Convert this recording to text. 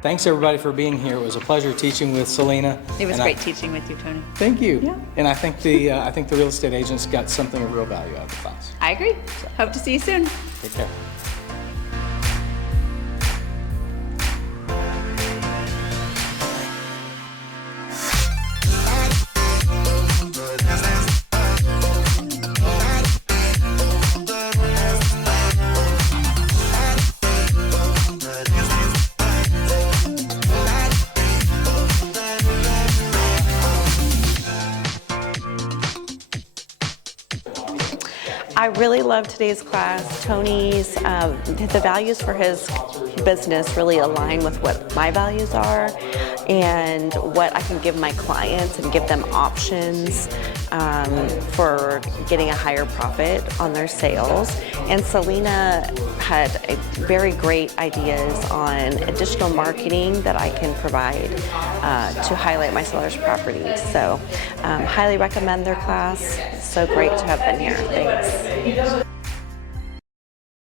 Thanks everybody for being here. It was a pleasure teaching with Selina. It was great teaching with you, Tony. Thank you. Yeah. And I think the real estate agents got something of real value out of the class. I agree. Hope to see you soon. Take care. I really loved today's class. Tony's, the values for his business really align with what my values are and what I can give my clients and give them options for getting a higher profit on their sales. And Selina had very great ideas on additional marketing that I can provide to highlight my sellers' properties. So highly recommend their class. So great to have been here. Thanks.